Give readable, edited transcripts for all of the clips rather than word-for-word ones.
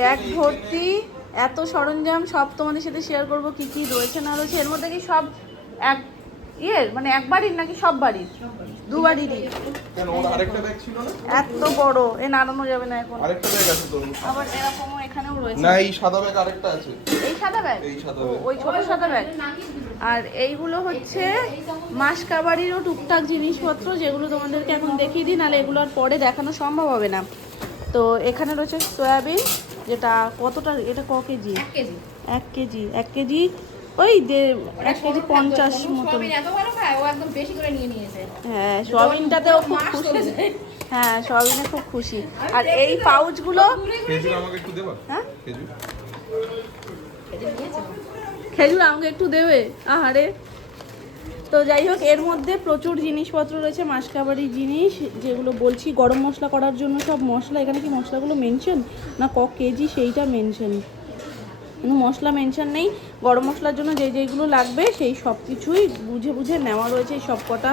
Bag ভর্তি এত সরঞ্জাম, সব তোমাদের সাথে শেয়ার করব কি কি রয়েছে না রয়েছে। এর মধ্যে কি সব এক মানে এক বাড়ির নাকি সব বাড়ির? দু বাড়িরই। কেন ওর আরেকটা ব্যাগ ছিল না? এত বড় এ নাড়ানো যাবে না এখন। আরেকটা ব্যাগ আছে তো। আবার এরকমও এখানেও রয়েছে। না, এই সাদা ব্যাগ আরেকটা আছে। এই সাদা ব্যাগ? এই সাদা ব্যাগ। ওই ছোট সাদা ব্যাগ। আর এইগুলো হচ্ছে মাসকাবাড়িরও টুকটাক জিনিসপত্র, যেগুলো তোমাদেরকে এখন দেখিয়ে দিই, নাহলে এগুলো আর পরে দেখানো সম্ভব হবে না। তো এখানে রয়েছে সয়াবিন, যেটা কতটা, এটা ক কেজি? 1 কেজি। 1 কেজি ওই 1 কেজি 50 মতো। হ্যাঁ, সয়াবিনটাতেও খুব খুশি। হ্যাঁ, সয়াবিনে খুব খুশি। আর এই পাউচগুলো খেজুর আমাকে একটু দেবা? হ্যাঁ, খেজুর খেজুর আমাকে একটু দেবে? আহারে। তো যাই হোক, এর মধ্যে প্রচুর জিনিসপত্র রয়েছে, মাসকাবাড়ির জিনিস, যেগুলো বলছি গরম মশলা করার জন্য সব মশলা। এখানে কি মশলাগুলো মেনশন না ক কেজি সেইটা মেনশন? কিন্তু মশলা মেনশন নেই। গরম মশলার জন্য যেইগুলো লাগবে সেই সব কিছুই বুঝে বুঝে নেওয়া রয়েছে এই সব কটা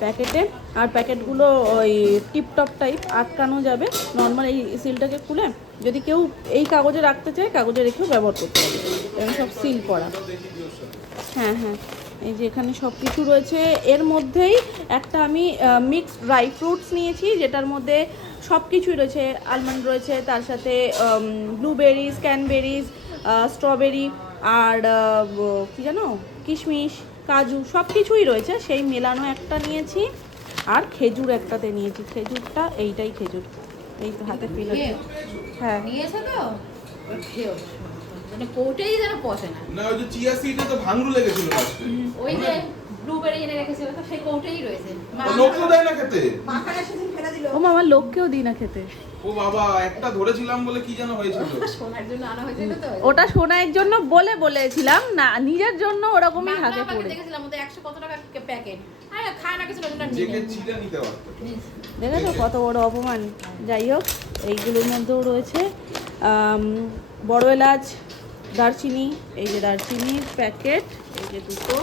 প্যাকেটে। আর প্যাকেটগুলো ওই টিপটপ টাইপ আটকানো যাবে, নর্মাল এই সিলটাকে খুলে যদি কেউ এই কাগজে রাখতে চায় কাগজে রেখেও ব্যবহার করতে হবে, এখানে সব সিল করা। হ্যাঁ হ্যাঁ, এই যে এখানে সব কিছু রয়েছে। এর মধ্যেই একটা আমি মিক্সড ড্রাই ফ্রুটস নিয়েছি, যেটার মধ্যে সব কিছুই রয়েছে। আলমন্ড রয়েছে, তার সাথে ব্লুবেরিজ, ক্যানবেরিজ, স্ট্রবেরি, আর কী জানো, কিশমিশ, কাজু, সব কিছুই রয়েছে। সেই মেলানো একটা নিয়েছি, আর খেজুর একটাতে নিয়েছি। খেজুরটা এইটাই খেজুর, এই তো হাতে ফিল হচ্ছে। হ্যাঁ নিয়েছে তো মানে কোটেই যেন পচে না। না, ওই যে চিয়া সিডে তো ভাঙড়ু লেগেছিল লাস্টে। ওই যে ব্লুবেরি এনে রেখেছিল তো সেই কোটেই রয়েছে। লোকও দেয় না খেতে। ও মামা, লোককেও দিই না খেতে। ও বাবা, একটা ধরেছিলাম বলে কি যেন হয়েছিল। সোনার জন্য আনা হয়েছিল তো। ওটা সোনার জন্য বলেছিলাম না, নিজের জন্য ওরকমই থাকে পড়ে। দেখেছিলাম ওদের 100 কত টাকা প্যাকেট। আরে খায় না কিছু না, জেকে চিড়ে নিতে পারতো। দেখেছো কত বড় অপমান। যাই হোক, এইগুলোর মধ্যেও রয়েছে বড় এলাচ, দারচিনি, এই যে দারচিনির প্যাকেট, এই যে দুটো।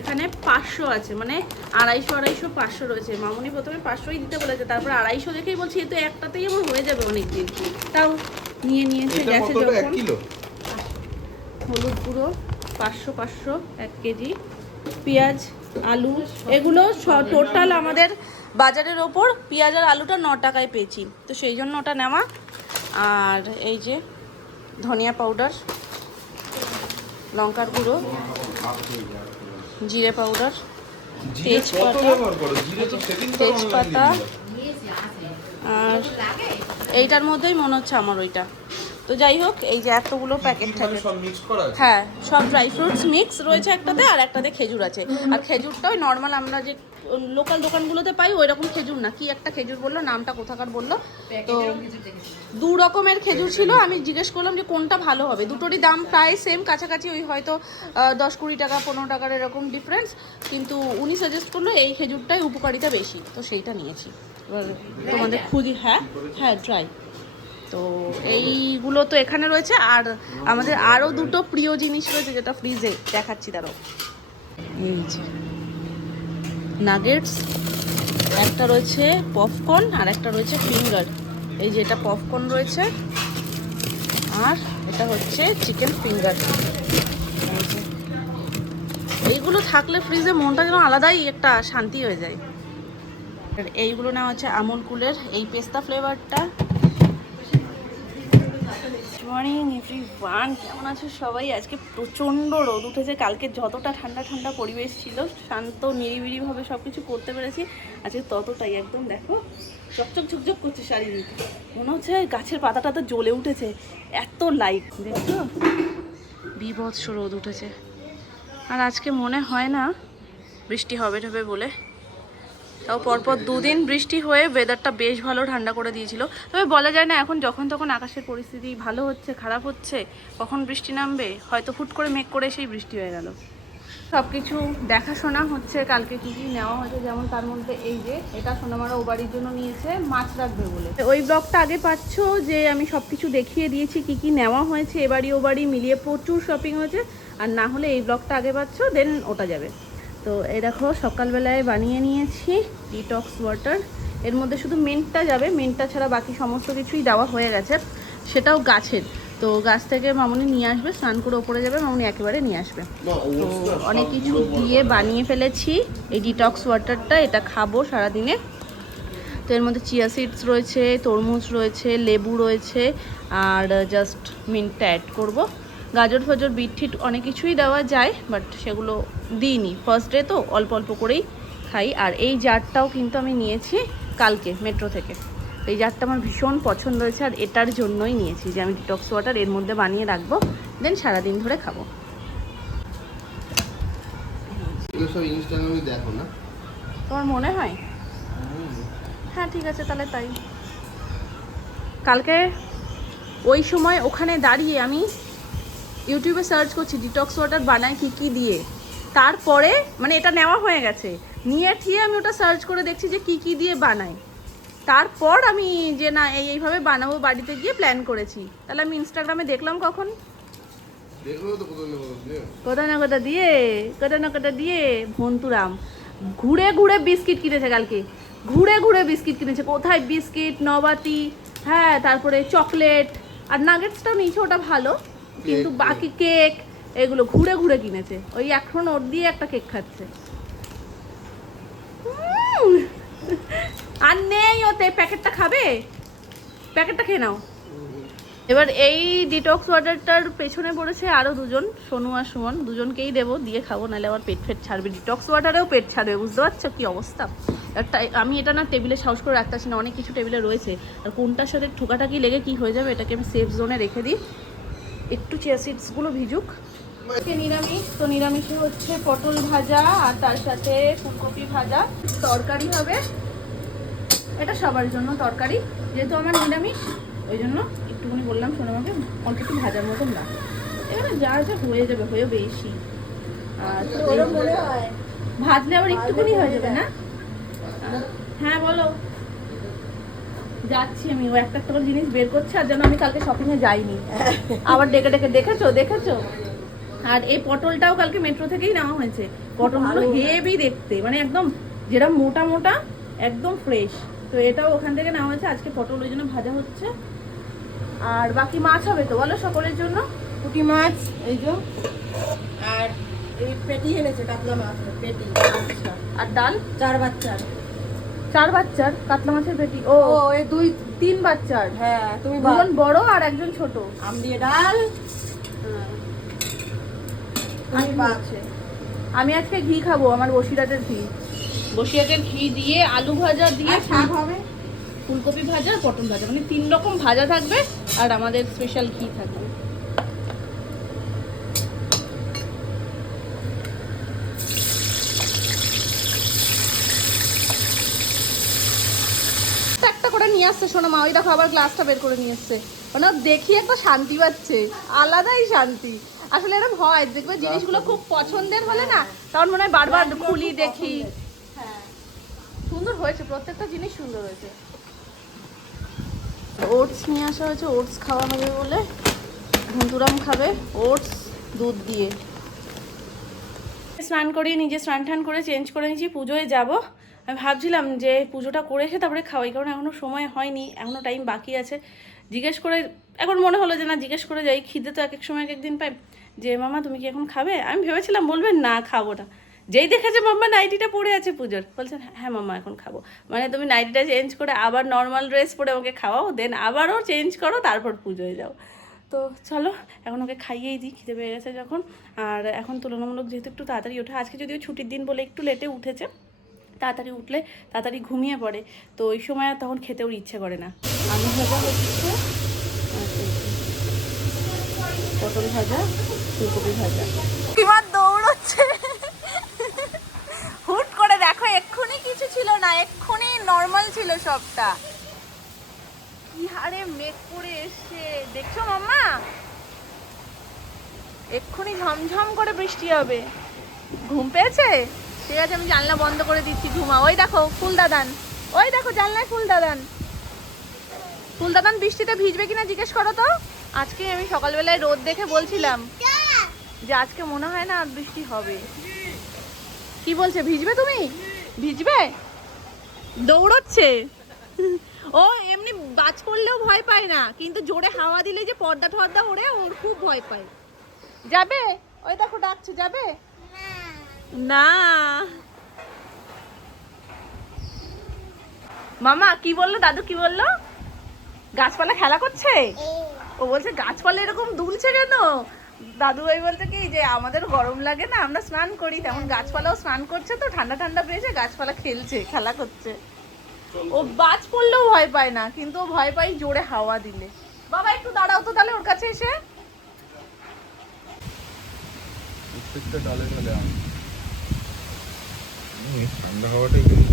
এখানে 500 আছে, মানে 250 500 রয়েছে। মামুনি প্রথমে 500ই দিতে বলেছে, তারপর 250 দেখেই বলছি এ তো একটাতেই আমার হয়ে যাবে অনেক দিন। তাও নিয়েছে, গেছে যখন। 1 কিলো হলুদ গুঁড়ো 500 1 কেজি, পেঁয়াজ, আলু, এগুলো টোটাল আমাদের বাজারের ওপর পেঁয়াজ আর আলুটা 9 টাকায় পেয়েছি, তো সেই জন্য ওটা নেওয়া। আর এই যে ধনিয়া পাউডার, লঙ্কার গুঁড়ো, জিরে পাউডার, তেজপাতা, আর এইটার মধ্যেই মনে হচ্ছে আমার ওইটা। তো যাই হোক, এই যে এতগুলো প্যাকেট থাকে। হ্যাঁ, সব ড্রাই ফ্রুটস মিক্স রয়েছে একটাতে, আর একটাতে খেজুর আছে। আর খেজুরটা ওই নর্মাল আমরা যে লোকাল দোকানগুলোতে পাই ওই রকম খেজুর না, কি একটা খেজুর বললো, নামটা কোথাকার বললো। তো 2 রকমের খেজুর ছিল। আমি জিজ্ঞেস করলাম যে কোনটা ভালো হবে, দুটোরই দাম প্রায় সেম, কাছাকাছি, ওই হয়তো 10-20 টাকা 15 টাকার এরকম ডিফারেন্স, কিন্তু উনি সাজেস্ট করলো এই খেজুরটাই উপকারিতা বেশি, তো সেইটা নিয়েছি। এবার তোমাদের খুঁজি। হ্যাঁ হ্যাঁ, ট্রাই। তো এইগুলো তো এখানে রয়েছে, আর আমাদের আরও দুটো প্রিয় জিনিস রয়েছে যেটা ফ্রিজে দেখাচ্ছি, দাঁড়াও। এই যে নাগেটস, একটা রয়েছে পপকর্ন, আর একটা রয়েছে ফিঙ্গার। এই যে এটা পপকর্ন রয়েছে, আর এটা হচ্ছে চিকেন ফিঙ্গার। এইগুলো থাকলে ফ্রিজে মনটা যেন আলাদাই একটা শান্তি হয়ে যায়। আর এইগুলো নেওয়া হচ্ছে আমুল কুলের এই পেস্তা ফ্লেভারটা। মর্নিং এভরিওয়ান, কেমন আছো সবাই? আজকে প্রচণ্ড রোদ উঠেছে। কালকে যতটা ঠান্ডা ঠান্ডা পরিবেশ ছিল, শান্ত নিরিবিলিভাবে সব কিছু করতে পেরেছি, আজকে ততটাই। একদম দেখো চকচক ঝকঝক করছে শারীরিক, মনে হচ্ছে গাছের পাতা টাতা জ্বলে উঠেছে, এত লাইট। দেখছো, বীভৎস রোদ উঠেছে। আর আজকে মনে হয় না বৃষ্টি হবে বলে, তাও পরপর 2 দিন বৃষ্টি হয়ে ওয়েদারটা বেশ ভালো ঠান্ডা করে দিয়েছিল। তবে বলা যায় না এখন যখন তখন আকাশের পরিস্থিতি ভালো হচ্ছে খারাপ হচ্ছে, কখন বৃষ্টি নামবে, হয়তো হুট করে মেঘ করে সেই বৃষ্টি হয়ে গেল। সব কিছু দেখাশোনা হচ্ছে, কালকে কী কী নেওয়া হয়েছে, যেমন তার মধ্যে এই যে এটা সোনামারা ও বাড়ির জন্য নিয়েছে মাছ রাখবে বলে। ওই ব্লগটা আগে পাচ্ছ যে আমি সব কিছু দেখিয়ে দিয়েছি কী কী নেওয়া হয়েছে, এ বাড়ি ও বাড়ি মিলিয়ে প্রচুর শপিং হয়েছে। আর না হলে এই ব্লগটা আগে পাচ্ছ, দেন ওটা যাবে। তো এই দেখো সকালবেলায় বানিয়ে নিয়েছি ডিটক্স ওয়াটার। এর মধ্যে শুধু মিন্টটা যাবে, মিন্টটা ছাড়া বাকি সমস্ত কিছুই দেওয়া হয়ে গেছে। সেটাও গাছের। তো গাছ থেকে মামুনি নিয়ে আসবে, স্নান করে ওপরে যাবে, মামুনি একেবারে নিয়ে আসবে। তো অনেক কিছু দিয়ে বানিয়ে ফেলেছি এই ডিটক্স ওয়াটারটা, এটা খাবো সারাদিনে। তো এর মধ্যে চিয়া সিডস রয়েছে, তরমুজ রয়েছে, লেবু রয়েছে, আর জাস্ট মিন্টটা অ্যাড করব। গাজর ফজর বিট ঠিট অনেক কিছুই দেওয়া যায়, বাট সেগুলো দিইনি, ফার্স্ট ডে তো অল্প অল্প করেই খাই। আর এই জারটাও কিন্তু আমি নিয়েছি কালকে মেট্রো থেকে। এই জারটা আমার ভীষণ পছন্দ হয়েছে, আর এটার জন্যই নিয়েছি যে আমি ডিটক্স ওয়াটার এর মধ্যে বানিয়ে রাখবো, দেন সারাদিন ধরে খাবো। দেখো না, তোমার মনে হয়? হ্যাঁ ঠিক আছে, তাহলে তাই। কালকে ওই সময় ওখানে দাঁড়িয়ে আমি ইউটিউবে সার্চ করছি ডিটক্স ওয়াটার বানায় কী কী দিয়ে। তারপরে মানে এটা নেওয়া হয়ে গেছে, নিয়ে ঠিয়ে আমি ওটা সার্চ করে দেখছি যে কী কী দিয়ে বানায়। তারপর আমি যে না এইভাবে বানাবো বাড়িতে গিয়ে প্ল্যান করেছি। তাহলে আমি ইনস্টাগ্রামে দেখলাম কখন, কোথা না কোথা দিয়ে ভন্তুরাম ঘুরে ঘুরে বিস্কিট কিনেছে কালকে, ঘুরে ঘুরে বিস্কিট কিনেছে। কোথায় বিস্কিট, নবাতি, হ্যাঁ, তারপরে চকলেট আর নাগেটসটাও নিয়েছে, ওটা ভালো, কিন্তু বাকি কেক এগুলো ঘুরে ঘুরে কিনেছে। ওই এখন ওর দিয়ে একটা কেক খাচ্ছে। আর নেই ওতে, প্যাকেটটা খাবে, প্যাকেটটা খেয়ে নাও। এবার এই ডিটক্স ওয়াটারটার পেছনে পড়েছে আরও দুজন, সোনু আর সুমন, দুজনকেই দেবো, দিয়ে খাবো, নাহলে আবার পেট ফেট ছাড়বে। ডিটক্স ওয়াটারেও পেট ছাড়বে, বুঝতে পারছো কী অবস্থা। একটা আমি এটা না টেবিলে সাহস করে রাখতে আসি না, অনেক কিছু টেবিলে রয়েছে, আর কোনটার সাথে ঠোকাটাকি লেগে কি হয়ে যাবে, এটাকে আমি সেফ জোনে রেখে দিই। একটু চিয়া সিডসগুলো ভিজুক। নিরামিষ, তো নিরামিষে হচ্ছে পটল ভাজা, আর তার সাথে ফুলকপি ভাজা, তরকারি হবে। এটা সবার জন্য তরকারি, যেহেতু আমার নিরামিষ ওই জন্য একটুখানি বললাম সোনামাকে অল্প একটু ভাজার মতন না, এখানে যা আছে হয়ে যাবে, হয়ে বেশি। আর ভাজলে আবার একটুখানি হয়ে যাবে না? হ্যাঁ বলো। যাচ্ছি আমি, ও একটা একটা করে জিনিস বের করছে, আর যেন আমি কালকে শপিংয়ে যাইনি, আবার ডেকে ডেকে দেখেছো। আর এই পটলটাও কালকে মেট্রো থেকেই নেওয়া হয়েছে। পটলগুলো হেভি দেখতে, মানে একদম যেটা মোটা মোটা, একদম ফ্রেশ। তো এটাও ওখান থেকে নেওয়া হয়েছে। আজকে পটল ওই জন্য ভাজা হচ্ছে। আর বাকি মাছ হবে তো বলো সকলের জন্য? পুঁটি মাছ এই যে, আর এই পেটি এনেছে কাতলা মাছ পেটি। আচ্ছা, আর ডাল? 4 বাচ্চার। 4 বাচ্চার কাতলা মাছের পেটি? ও এই 3 বাচ্চার। হ্যাঁ, তুমি দুজন বড় আর একজন ছোট। আম দিয়ে ডাল। আমি আজকে ঘি খাবো, আমার বসিরহাটের ঘি, বসিরহাটের ঘি দিয়ে আলু ভাজা দিয়ে শাক হবে, ফুলকপি ভাজা আর পটল ভাজা, মানে 3 রকম ভাজা থাকবে, আর আমাদের স্পেশাল ঘি থাকবে। একটা করে নিয়ে আসছে শোনো মা, ওই দেখো আবার গ্লাসটা বের করে নিয়ে এসছে, মানে দেখি একটা শান্তি পাচ্ছে, আলাদাই শান্তি। আসলে এরকম হয়, দেখবে জিনিসগুলো খুব পছন্দের হলে না, তখন মনে হয় বারবার খুলি দেখি। হ্যাঁ, সুন্দর হয়েছে, প্রত্যেকটা জিনিস সুন্দর হয়েছে। ওটস নিয়ে আসা হয়েছে, ওটস খাওয়া হবে বলে। ভন্তুরাম খাবে ওটস দুধ দিয়ে। স্নান করিয়ে নিজে স্নান টান করে চেঞ্জ করে নিয়েছি, পুজোয় যাব। আমি ভাবছিলাম যে পুজোটা করে এসে তারপরে খাওয়াই, কারণ এখনও সময় হয়নি, এখনও টাইম বাকি আছে। জিজ্ঞেস করে এখন মনে হলো যে না, জিজ্ঞেস করে যাই, খিদে তো এক এক সময় এক একদিন পাই, যে মামা তুমি কি এখন খাবে? আমি ভেবেছিলাম বলবেন না খাবো না, যেই দেখেছে মাম্মা নাইটিটা পরে আছে পুজোর, বলছেন হ্যাঁ মাম্মা এখন খাবো। মানে তুমি নাইটিটা চেঞ্জ করে আবার নর্মাল ড্রেস পরে ওকে খাওয়াও, দেন আবারও চেঞ্জ করো, তারপর পুজোয় যাও। তো চলো এখন ওকে খাইয়েই দিই, খিদে পেয়ে গেছে যখন। আর এখন তুলনামূলক যেহেতু একটু তাড়াতাড়ি ওঠে, আজকে যদিও ছুটির দিন বলে একটু লেটে উঠেছে, তাড়াতাড়ি উঠলে তাড়াতাড়ি ঘুমিয়ে পড়ে, তো ওই সময় আর তখন খেতেও ইচ্ছে করে না। আলু ভাজা হচ্ছে, পটল ভাজা, ফুলকপি ভাজা। কিমার দৌড়চ্ছে হুট করে, দেখো এক্ষুনি কিছু ছিল না, এক্ষুনি নর্মাল ছিল সবটা। কি হারে মেঘ করে এসছে দেখছো মাম্মা, এক্ষুনি ঝমঝম করে বৃষ্টি হবে। ঘুম পেয়েছে? ঠিক আছে, আমি জানলা বন্ধ করে দিচ্ছি, ঘুমা। ওই দেখো ফুলদাদান, ওই দেখো জানলায় ফুলদাদান। ফুলদাদান বৃষ্টিতে ভিজবে কিনা জিজ্ঞেস করো তো। আজকে আমি সকালবেলায় রোদ দেখে বলছিলাম যে আজকে মনে হয় না আর বৃষ্টি হবে। কি বলছে, ভিজবে তুমি? ভিজবে? দৌড়চ্ছে ও, এমনি বাজ পড়লেও ভয় পায় না, কিন্তু জোরে হাওয়া দিলে যে পর্দা টর্দা ওড়ে ওর খুব ভয় পায়। যাবে? ওই দেখো ডাকছে, যাবে? না। মামা কি বললো? দাদু কি বললো? গাছপালা খেলা করছে? ও বলছে গাছপালা এরকম দুলছে কেন? দাদু ভাই বলছে কি যে আমাদের গরম লাগে না, আমরা স্নান করি, তেমন গাছপালাও স্নান করছে, তো ঠান্ডা ঠান্ডা পেয়েছে, গাছপালা খেলছে, খেলা করছে। ও বাজ পড়লেও ভয় পায় না, কিন্তু ও ভয় পায় জোরে হাওয়া দিলে। বাবা একটু দাঁড়াও তো তাহলে ওর কাছে এসে। প্রত্যেকটা ডালে ডালে আম। ঠান্ডা হাওয়াটাই বেশি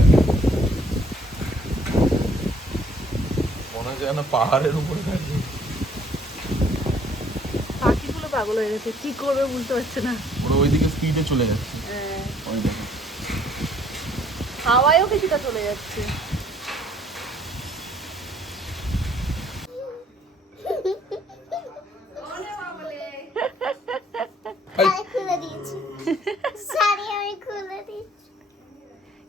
মনে হয় যেন পাহাড়ের উপরে থাকে। পাখিগুলো পাগল হয়ে গেছে, কি করবে বুঝতে পারছে না। ওরা ওইদিকে স্পিডে চলে যাচ্ছে। ওই দেখো হাওয়ায়ও কিছুটা চলে যাচ্ছে।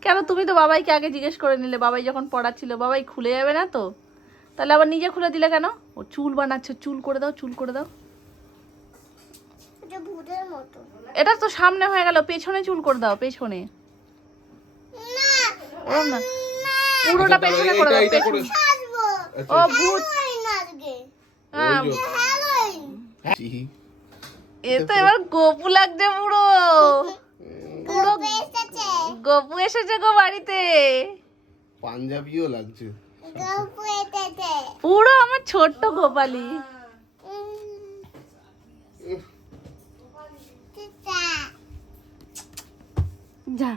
কেন তুমি তো বাবাইকে আগে জিজ্ঞেস করে নিলে, বাবাই যখন পড়াচ্ছিল, বাবাই খুলে যাবে না তো, তাহলে আবার নিজে খুলে দিলে কেন? ও চুল বানাচ্ছে, চুল করে দাও, চুল করে দাও। এটা তো সামনে হয়ে গেল, পেছনে চুল করে দাও, পেছনে। ও না, পুরোটা পেছনে করে দাও, পেছনে। ও ভূত। হ্যাঁ, এ তো এবার গপু লাগছে পুরো। পুরো গপু এসেছে গো বাড়িতে। পাঞ্জাবিও লাগছে। পুরো আমার ছোট্ট গোপালি। যা